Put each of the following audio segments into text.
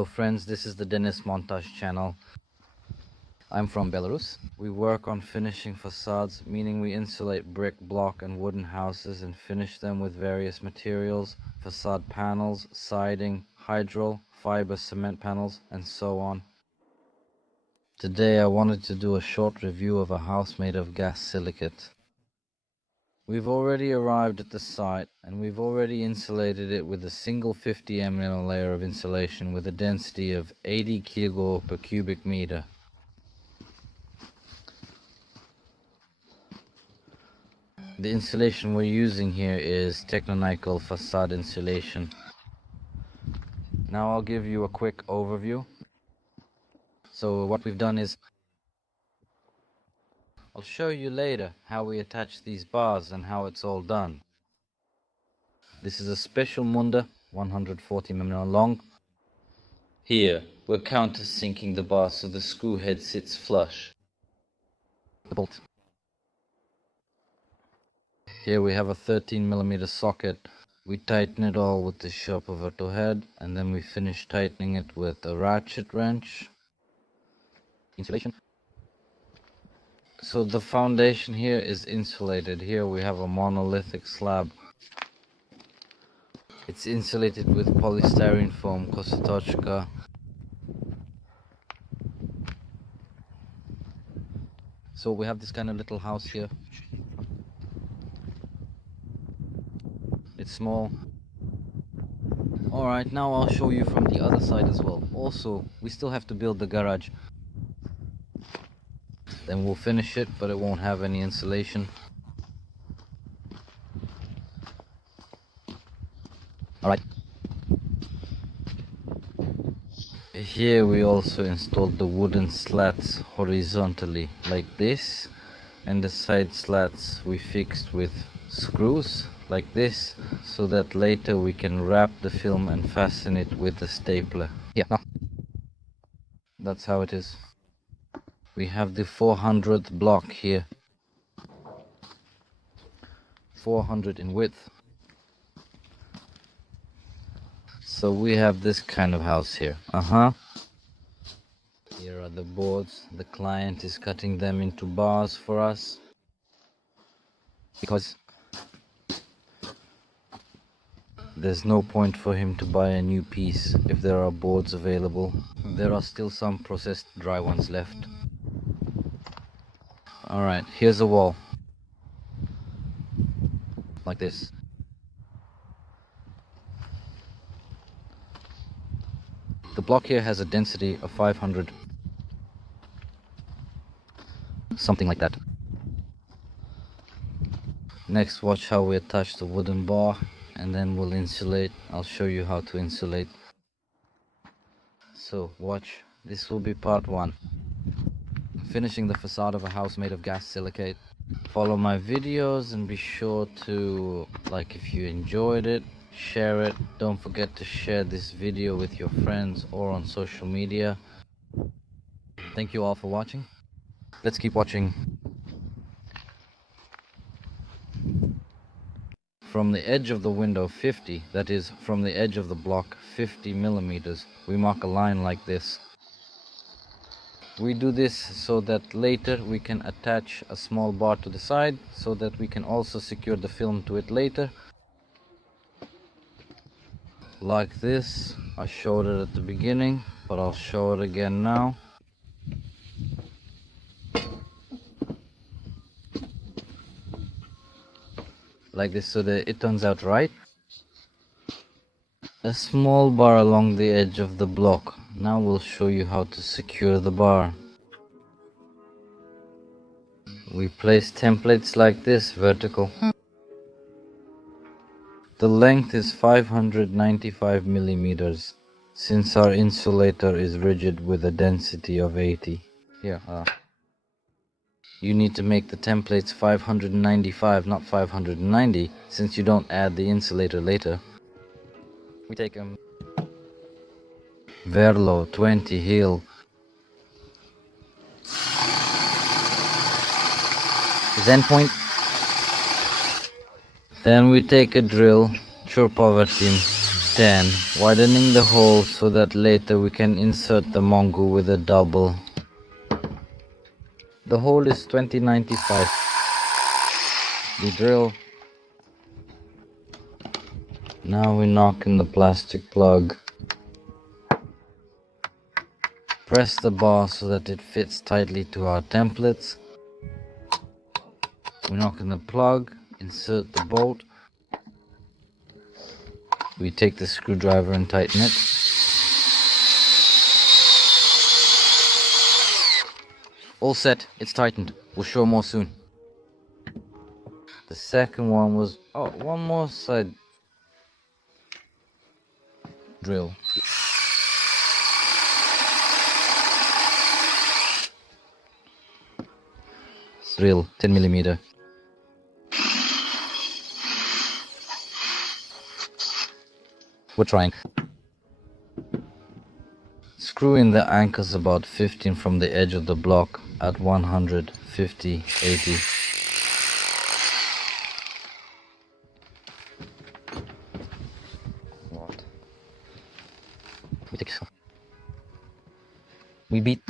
Hello friends, this is the Dennis Montage channel. I'm from Belarus. We work on finishing facades, meaning we insulate brick, block and wooden houses and finish them with various materials, facade panels, siding, hydro, fiber cement panels and so on. Today I wanted to do a short review of a house made of gas silicate. We've already arrived at the site and we've already insulated it with a single 50 ml layer of insulation with a density of 80 kg per cubic meter. The insulation we're using here is Techno-Nickel facade insulation. Now I'll give you a quick overview. So what we've done is, I'll show you later how we attach these bars and how it's all done. This is a special Munda, 140 mm long. Here, we're countersinking the bar so the screw head sits flush. The bolt. Here we have a 13 mm socket. We tighten it all with the sharp Verto head and then we finish tightening it with a ratchet wrench. Insulation. So the foundation here is insulated. Here we have a monolithic slab. It's insulated with polystyrene foam Kosatochka. So we have this kind of little house here. It's small. Alright, now I'll show you from the other side as well. Also, we still have to build the garage. Then we'll finish it, but it won't have any insulation. Alright. Here we also installed the wooden slats horizontally, like this. And the side slats we fixed with screws, like this, so that later we can wrap the film and fasten it with a stapler. Yeah, no. That's how it is. We have the 400th block here. 400 in width. So we have this kind of house here. Here are the boards. The client is cutting them into bars for us, because there's no point for him to buy a new piece if there are boards available. There are still some processed dry ones left. Alright, here's a wall. Like this. The block here has a density of 500. Something like that. Next, watch how we attach the wooden bar and then we'll insulate. I'll show you how to insulate. So watch, this will be part 1. Finishing the facade of a house made of gas silicate. Follow my videos and be sure to like if you enjoyed it, share it. Don't forget to share this video with your friends or on social media. Thank you all for watching. Let's keep watching. From the edge of the window 50, that is from the edge of the block 50 millimeters, we mark a line like this. We do this so that later we can attach a small bar to the side so that we can also secure the film to it later. Like this. I showed it at the beginning, but I'll show it again now. Like this, so that it turns out right. A small bar along the edge of the block. Now we'll show you how to secure the bar. We place templates like this, vertical. The length is 595 millimeters, since our insulator is rigid with a density of 80. Here, you need to make the templates 595, not 590, since you don't add the insulator later. We take Verlo 20 heel. Zen point. Then we take a drill, Churpovertim 10, widening the hole so that later we can insert the mongo with a double. The hole is 2095. We drill. Now we knock in the plastic plug. Press the bar so that it fits tightly to our templates. We knock in the plug, insert the bolt. We take the screwdriver and tighten it. All set, it's tightened. We'll show more soon. The second one was, one more side drill. Drill, 10mm. We're trying. Screw in the anchors about 15 from the edge of the block at 150, 80. What? We beat.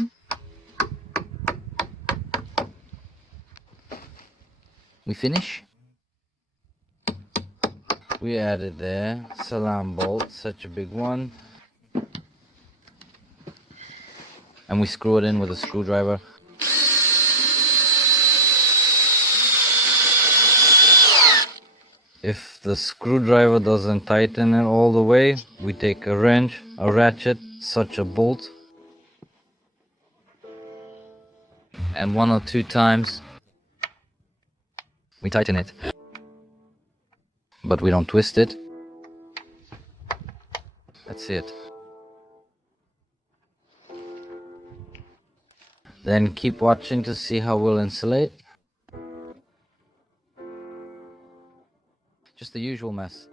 We finish. We added there, salam bolt, such a big one. And we screw it in with a screwdriver. If the screwdriver doesn't tighten it all the way, we take a wrench, a ratchet, such a bolt, and 1 or 2 times we tighten it, but we don't twist it. That's it. Then keep watching to see how we'll insulate. Just the usual mess.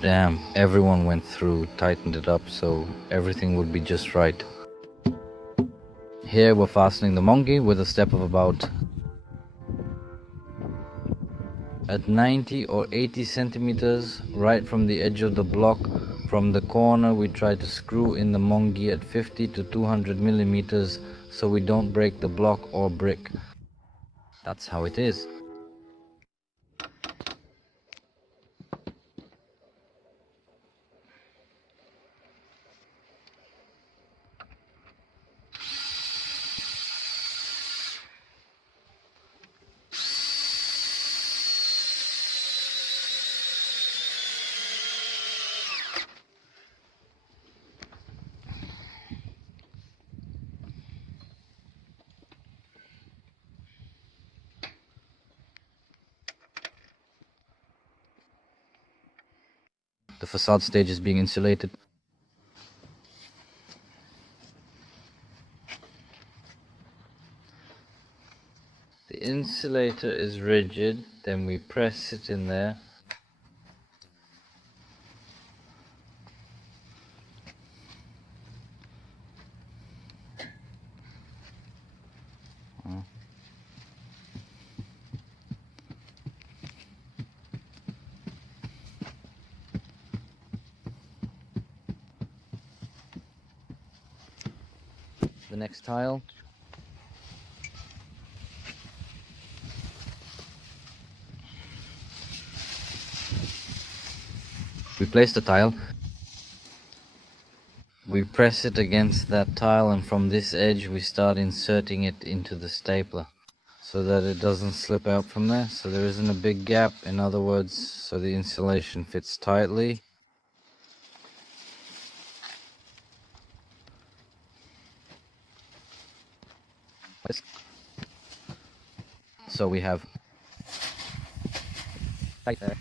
Damn, everyone went through, tightened it up so everything would be just right. Here we're fastening the mongi with a step of about at 90 or 80 centimeters right from the edge of the block. From the corner we try to screw in the mongi at 50 to 200 millimeters so we don't break the block or brick. That's how it is. The facade stage is being insulated. The insulator is rigid, then we press it in there. The next tile. We place the tile. We press it against that tile, and from this edge we start inserting it into the stapler so that it doesn't slip out from there, so there isn't a big gap. In other words, so the insulation fits tightly. So we have right there.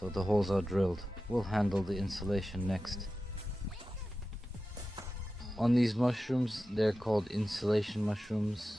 So the holes are drilled. We'll handle the insulation next. On these mushrooms, they're called insulation mushrooms.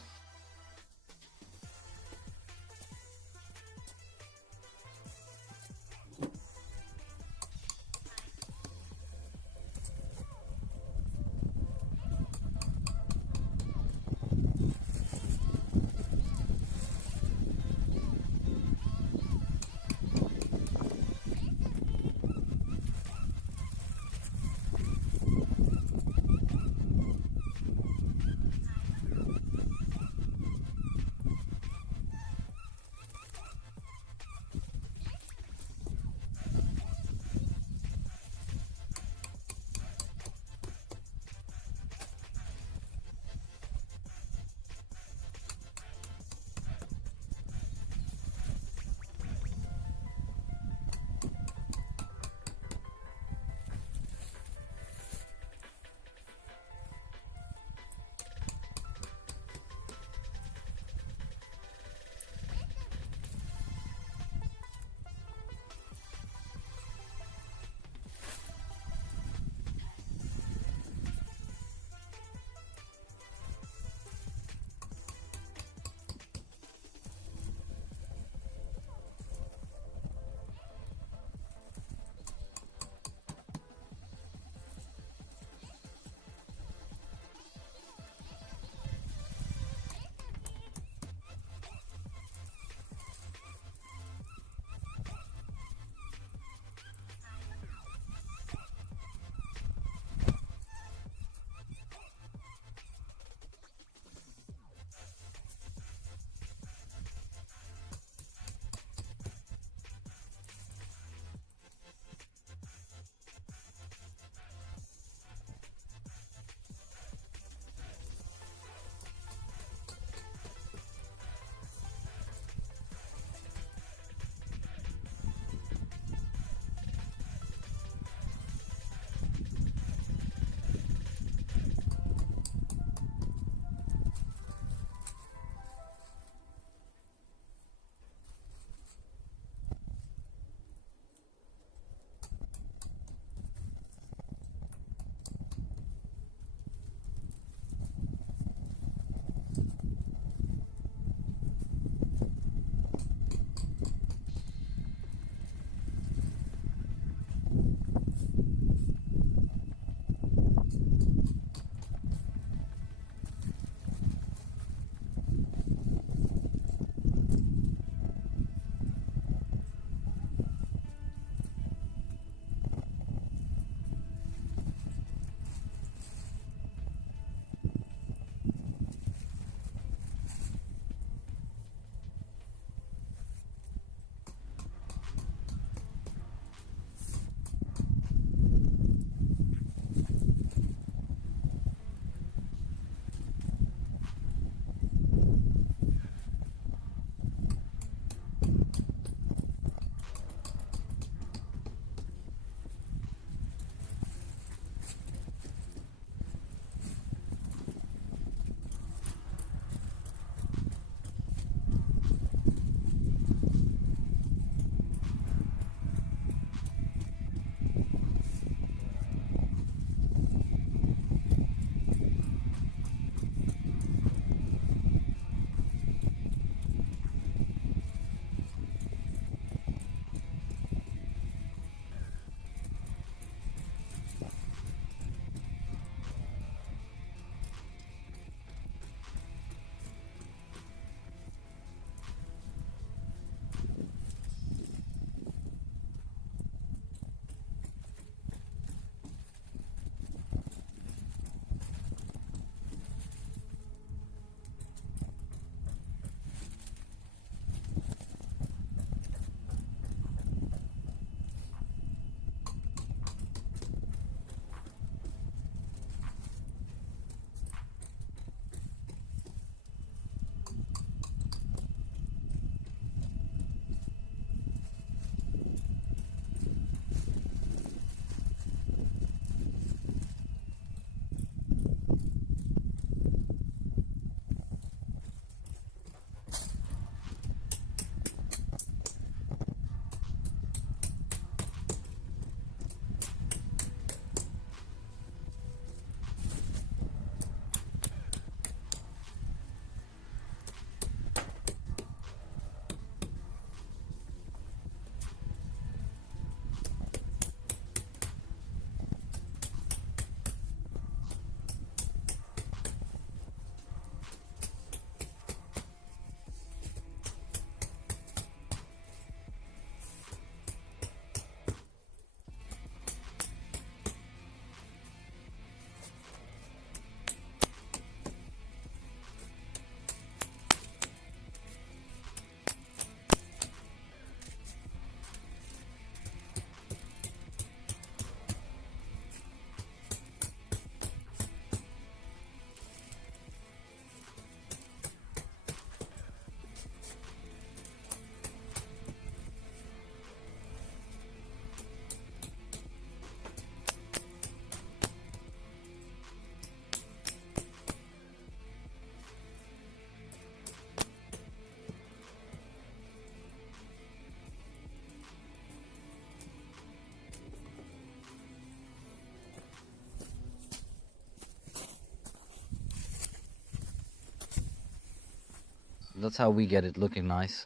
That's how we get it looking nice.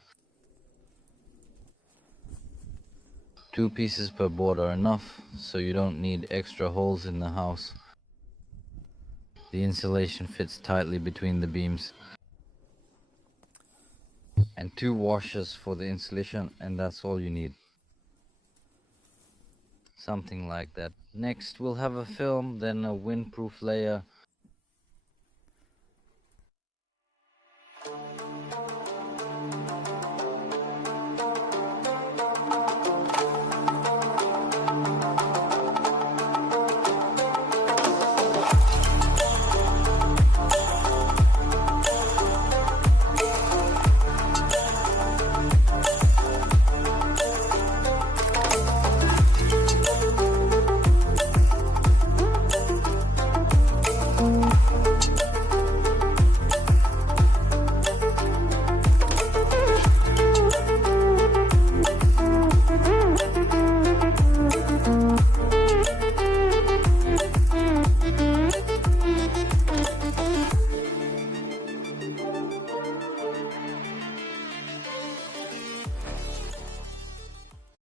2 pieces per board are enough, so you don't need extra holes in the house. The insulation fits tightly between the beams. And 2 washers for the insulation, and that's all you need. Something like that. Next we'll have a film, then a windproof layer,